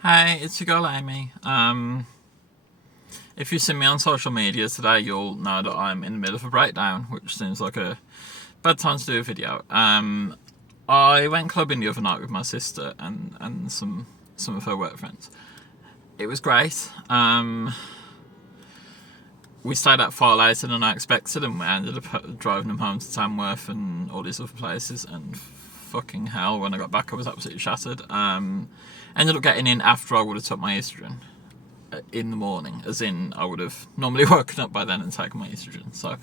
Hey, it's your girl Amy. If you see me on social media today, you'll know that I'm in the middle of a breakdown, which seems like a bad time to do a video. I went clubbing the other night with my sister and some of her work friends. It was great. We stayed out far later than I expected, and we ended up driving them home to Tamworth and all these other places. And fucking hell, when I got back, I was absolutely shattered. Ended up getting in after I would have took my estrogen in the morning, as in I would have normally woken up by then and taken my estrogen. So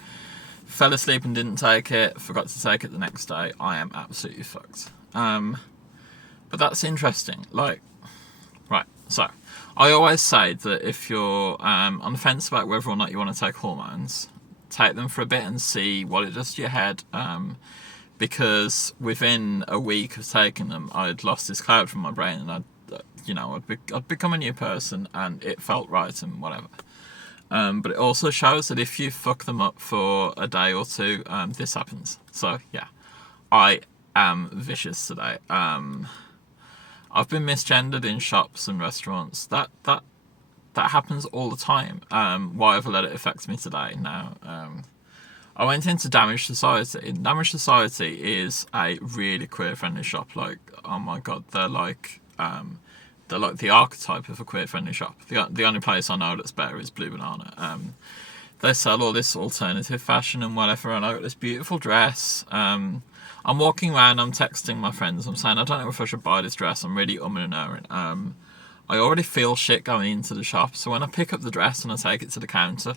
fell asleep and didn't take it, forgot to take it the next day. I am absolutely fucked. But that's interesting. Right, so I always say that if you're on the fence about whether or not you want to take hormones, take them for a bit and see what it does to your head. Because within a week of taking them, I'd lost this cloud from my brain, and I'd become a new person, and it felt right and whatever. But it also shows that if you fuck them up for a day or two, this happens. So yeah, I am vicious today. I've been misgendered in shops and restaurants. That happens all the time. Why have I let it affect me today? Now, I went into Damage Society. Damage Society is a really queer-friendly shop. Like, oh my god, they're like the archetype of a queer-friendly shop. The only place I know that's better is Blue Banana. They sell all this alternative fashion and whatever, and I got this beautiful dress. I'm walking around, I'm texting my friends, I'm saying I don't know if I should buy this dress. I'm really umming and ahhing. I already feel shit going into the shop, so when I pick up the dress and I take it to the counter,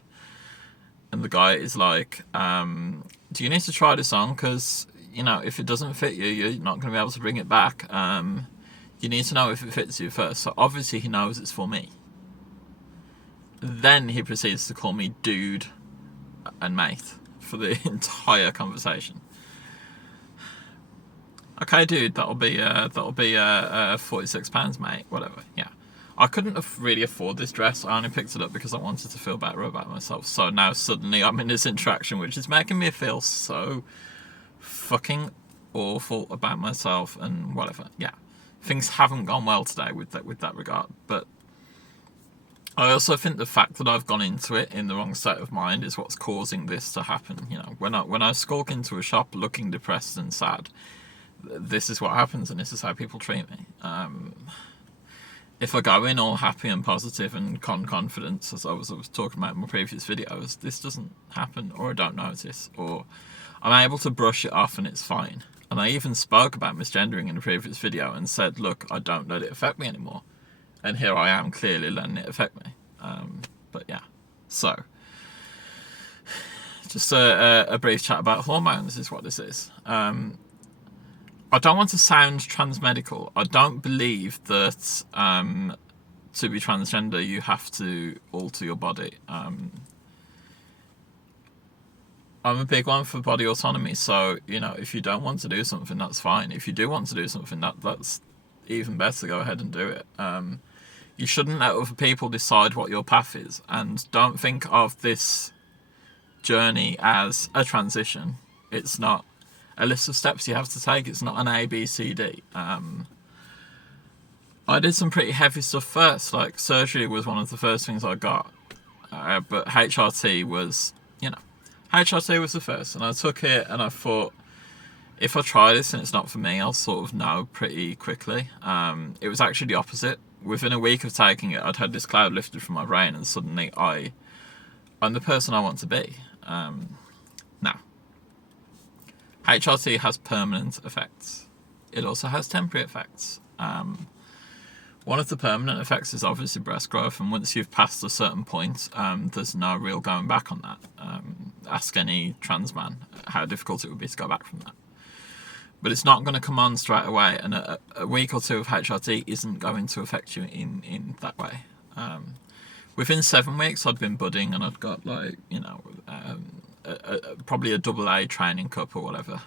and the guy is like, do you need to try this on? Because, if it doesn't fit you, you're not going to be able to bring it back. You need to know if it fits you first. So obviously he knows it's for me. Then he proceeds to call me dude and mate for the entire conversation. Okay, dude, that'll be £46, mate. Whatever. Yeah. I couldn't really afford this dress. I only picked it up because I wanted to feel better about myself. So now suddenly I'm in this interaction, which is making me feel so fucking awful about myself and whatever. Yeah, things haven't gone well today with that regard. But I also think the fact that I've gone into it in the wrong state of mind is what's causing this to happen. When I skulk into a shop looking depressed and sad, this is what happens, and this is how people treat me. If I go in all happy and positive and confidence, as I was talking about in my previous videos, this doesn't happen, or I don't notice, or I'm able to brush it off and it's fine. And I even spoke about misgendering in a previous video and said, look, I don't let it affect me anymore. And here I am clearly letting it affect me. But yeah, so just a brief chat about hormones is what this is. I don't want to sound transmedical. I don't believe that to be transgender you have to alter your body. I'm a big one for body autonomy, so if you don't want to do something, that's fine. If you do want to do something, that's even better. Go ahead and do it. You shouldn't let other people decide what your path is, and don't think of this journey as a transition. It's not a list of steps you have to take. It's not an A, B, C, D. I did some pretty heavy stuff first. Like, surgery was one of the first things I got. But HRT was the first. And I took it and I thought, if I try this and it's not for me, I'll sort of know pretty quickly. It was actually the opposite. Within a week of taking it, I'd had this cloud lifted from my brain, and suddenly I'm the person I want to be. Now, HRT has permanent effects. It also has temporary effects. One of the permanent effects is obviously breast growth, and once you've passed a certain point, there's no real going back on that. Ask any trans man how difficult it would be to go back from that. But it's not going to come on straight away, and a week or two of HRT isn't going to affect you in that way. Within 7 weeks, I'd been budding, and I'd got probably a AA training cup or whatever.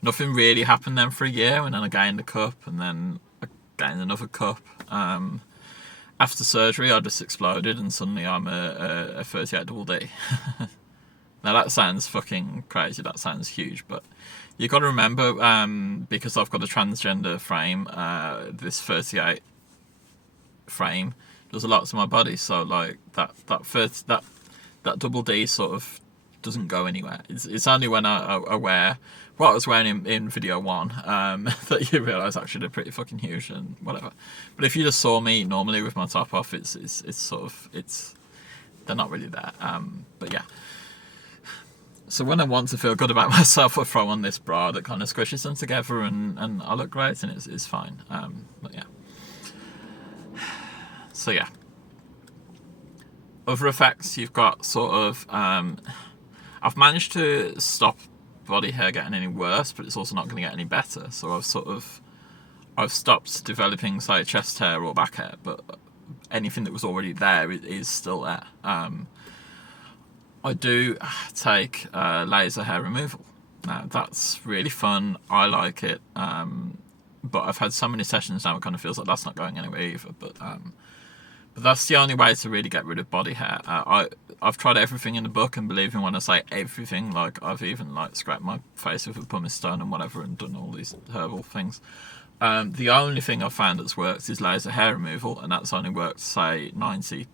Nothing really happened then for a year, and then I gained a cup, and then I gained another cup. After surgery, I just exploded, and suddenly I'm a 38 double D. Now that sounds fucking crazy, that sounds huge, but you've got to remember, because I've got a transgender frame, this 38 frame does a lot to my body. So like that double D sort of doesn't go anywhere. It's only when I wear what I was wearing in video 1 that you realise actually they're pretty fucking huge and whatever. But if you just saw me normally with my top off, it's sort of they're not really there. But yeah. So when I want to feel good about myself, I throw on this bra that kind of squishes them together, and I look great, and it's fine. But yeah. So yeah. Other effects you've got sort of. I've managed to stop body hair getting any worse, but it's also not going to get any better. So I've stopped developing, say, chest hair or back hair, but anything that was already there is still there. I do take laser hair removal. Now that's really fun. I like it, but I've had so many sessions now. It kind of feels like that's not going anywhere either. But that's the only way to really get rid of body hair. I've tried everything in the book, and believe me when I say everything, like I've even like scrapped my face with a pumice stone and whatever, and done all these herbal things. The only thing I've found that's worked is laser hair removal, and that's only worked, say, 90%.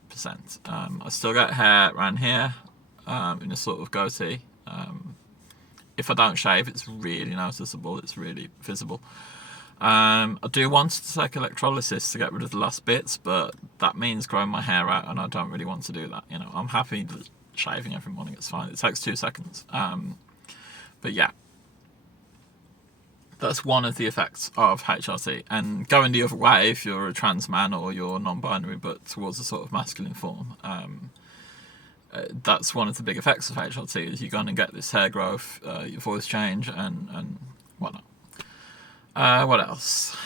I still get hair around here, in a sort of goatee. If I don't shave, it's really noticeable, it's really visible. I do want to take electrolysis to get rid of the last bits, but that means growing my hair out, and I don't really want to do that. You know, I'm happy that shaving every morning, it's fine. It takes 2 seconds. But yeah. That's one of the effects of HRT. And going the other way, if you're a trans man or you're non-binary but towards a sort of masculine form, that's one of the big effects of HRT, is you're going to get this hair growth, your voice change, and whatnot. What else?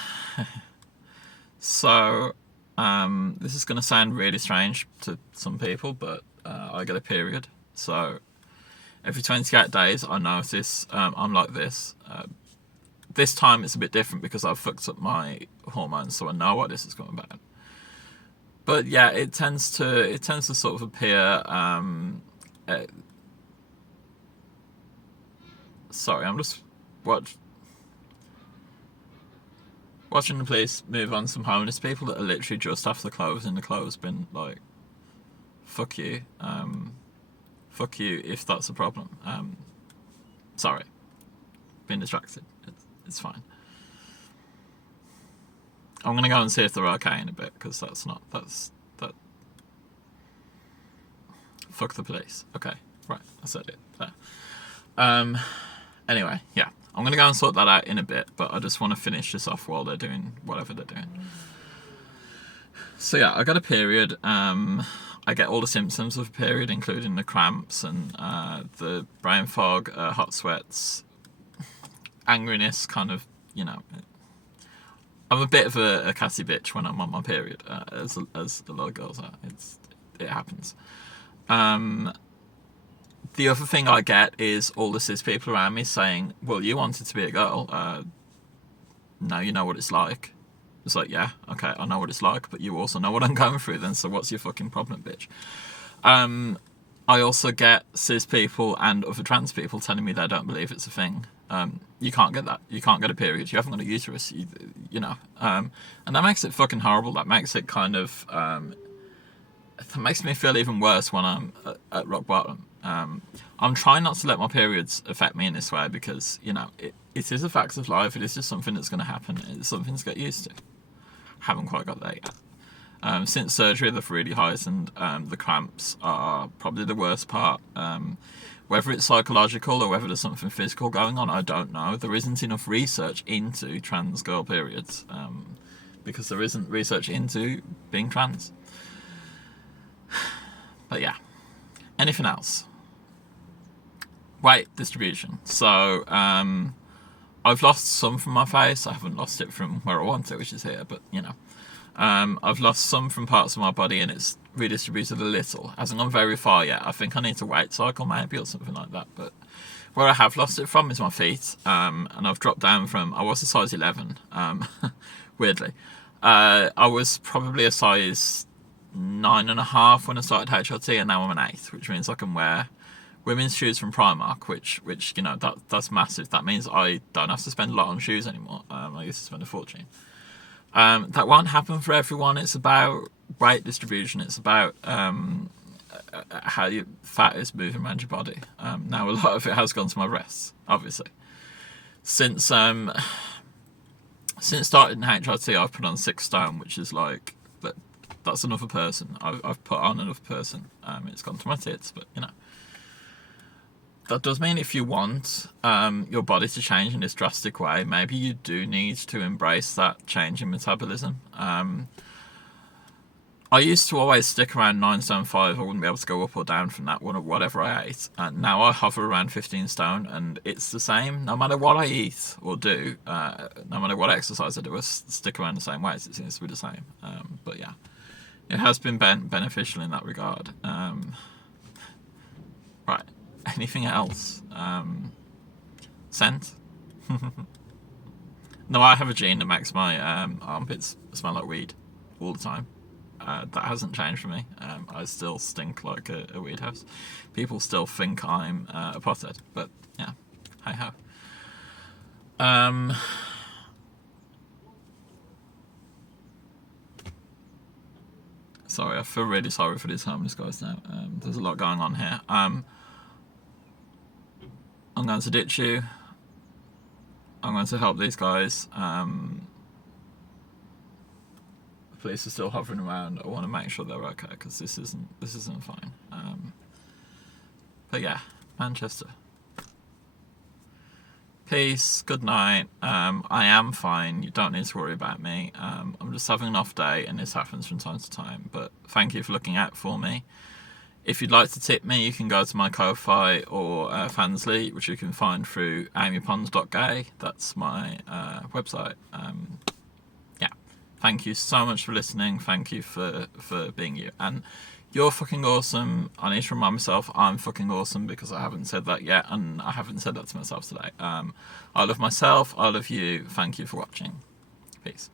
So, this is going to sound really strange to some people, but I get a period. So, every 28 days I notice I'm like this. This time it's a bit different because I've fucked up my hormones, so I know what this is going about. But yeah, it tends to sort of appear. Sorry, I'm just watching the police move on some homeless people that are literally just after the clothes in the clothes bin. Like, fuck you, if that's a problem. Sorry, been distracted. It's fine. I'm gonna go and see if they're okay in a bit, because that. Fuck the police. Okay, right, I said it there. Anyway, yeah, I'm gonna go and sort that out in a bit, but I just want to finish this off while they're doing whatever they're doing. So yeah, I got a period. I get all the symptoms of a period, including the cramps and the brain fog, hot sweats, angriness, kind of, you know. I'm a bit of a catty bitch when I'm on my period, as a lot of girls are. It happens. The other thing I get is all the cis people around me saying, well, you wanted to be a girl, now you know what it's like. It's like, yeah, okay, I know what it's like, but you also know what I'm going through then, so what's your fucking problem, bitch? I also get cis people and other trans people telling me they don't believe it's a thing. You can't get that. You can't get a period. You haven't got a uterus. You know. And that makes it fucking horrible. That makes it kind of... that makes me feel even worse when I'm at rock bottom. I'm trying not to let my periods affect me in this way because, you know, it is a fact of life. It is just something that's going to happen. It's something to get used to. Haven't quite got there yet. Since surgery, they've really heightened. The cramps are probably the worst part. Whether it's psychological or whether there's something physical going on, I don't know. There isn't enough research into trans girl periods because there isn't research into being trans. But yeah. Anything else? Weight distribution. So, I've lost some from my face. I haven't lost it from where I want it, which is here, but, you know. I've lost some from parts of my body and it's redistributed a little. Hasn't gone very far yet. I think I need to weight cycle maybe or something like that. But where I have lost it from is my feet. And I've dropped down from, I was a size 11, weirdly. I was probably a size 9.5 when I started HRT, and now I'm an 8, which means I can wear women's shoes from Primark, which you know, that's massive. That means I don't have to spend a lot on shoes anymore. I used to spend a fortune. That won't happen for everyone. It's about weight distribution. It's about how your fat is moving around your body. Now, a lot of it has gone to my breasts, obviously. Since starting HRT, I've put on 6 stone, which is like that's another person. I've put on another person. It's gone to my tits, but you know. That does mean if you want your body to change in this drastic way, maybe you do need to embrace that change in metabolism. I used to always stick around 9 stone 5. I wouldn't be able to go up or down from that one or whatever I ate. And now I hover around 15 stone, and it's the same. No matter what I eat or do, no matter what exercise I do, I stick around the same weight. It seems to be the same. But yeah, it has been beneficial in that regard. Right. Anything else? Scent? No, I have a gene that makes my armpits smell like weed all the time. That hasn't changed for me. I still stink like a weed house. People still think I'm a pothead, but yeah, hey ho. Sorry, I feel really sorry for these homeless guys now. There's a lot going on here. I'm going to ditch you. I'm going to help these guys. Police are still hovering around. I want to make sure they're okay because this isn't fine. But yeah, Manchester. Peace. Good night. I am fine. You don't need to worry about me. I'm just having an off day, and this happens from time to time. But thank you for looking out for me. If you'd like to tip me, you can go to my Ko-Fi or Fansly, which you can find through amypons.gay. That's my website. Yeah. Thank you so much for listening. Thank you for being you. And you're fucking awesome. I need to remind myself I'm fucking awesome because I haven't said that yet, and I haven't said that to myself today. I love myself. I love you. Thank you for watching. Peace.